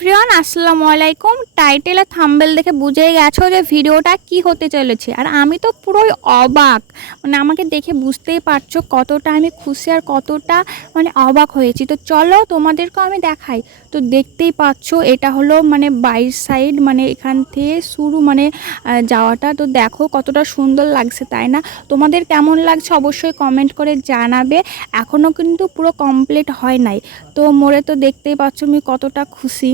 Everyone, আসসালামু আলাইকুম। Title আর thumbnail দেখে বুঝেই গেছো যে ভিডিওটা কি হতে চলেছে। আর আমি তো পুরোই অবাক, মানে আমাকে দেখে বুঝতেই পারছো কতটা আমি খুশি আর কতটা অবাক হয়েছি। তো চলো তোমাদেরকেও আমি দেখাই। তো দেখতেই পাচ্ছো এটা হলো বাইর সাইড, এখান থেকে শুরু যাওয়াটা। তো দেখো কতটা সুন্দর লাগছে, তাই না? তোমাদের কেমন লাগছে অবশ্যই কমেন্ট করে জানাবে। এখনও কিন্তু পুরো কমপ্লিট হয় নাই। তো মোরে তো দেখতেই পাচ্ছ আমি কতটা খুশি।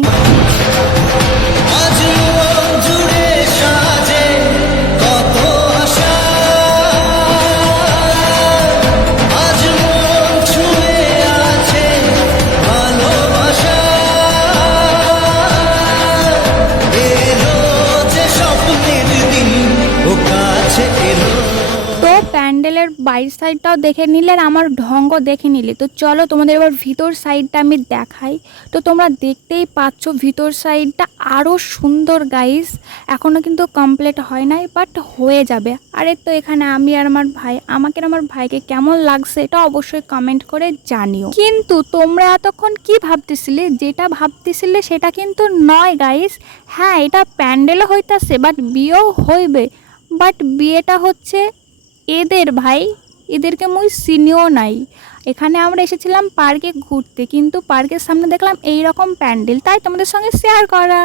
তো প্যান্ডেলের বাইরের সাইডটাও দেখে নিলে আর আমার ঢঙ্গও দেখে নিলে। তো চলো তোমাদের এবার ভিতর সাইডটা আমি দেখাই। তো তোমরা দেখতেই পাচ্ছ ভিতর সাইডটা আরও সুন্দর গাইস। এখনও কিন্তু কমপ্লিট হয় নাই, বাট হয়ে যাবে। আরে তো এখানে আমি আর আমার ভাই, আমাকে আর আমার ভাইকে কেমন লাগছে এটা অবশ্যই কমেন্ট করে জানিও। কিন্তু তোমরা এতক্ষণ কি ভাবতেছিলে? যেটা ভাবতেছিলে সেটা কিন্তু নয় গাইস। হ্যাঁ, এটা প্যান্ডেলও হইতাছে, বাট বিয়েও হইবে। বাট বিয়েটা হচ্ছে এদের ভাই, এদেরকে মুই চিনিও নাই। এখানে আমরা এসেছিলাম পার্কে ঘুরতে, কিন্তু পার্কের সামনে দেখলাম এই রকম প্যান্ডেল, তাই তোমাদের সঙ্গে শেয়ার করা।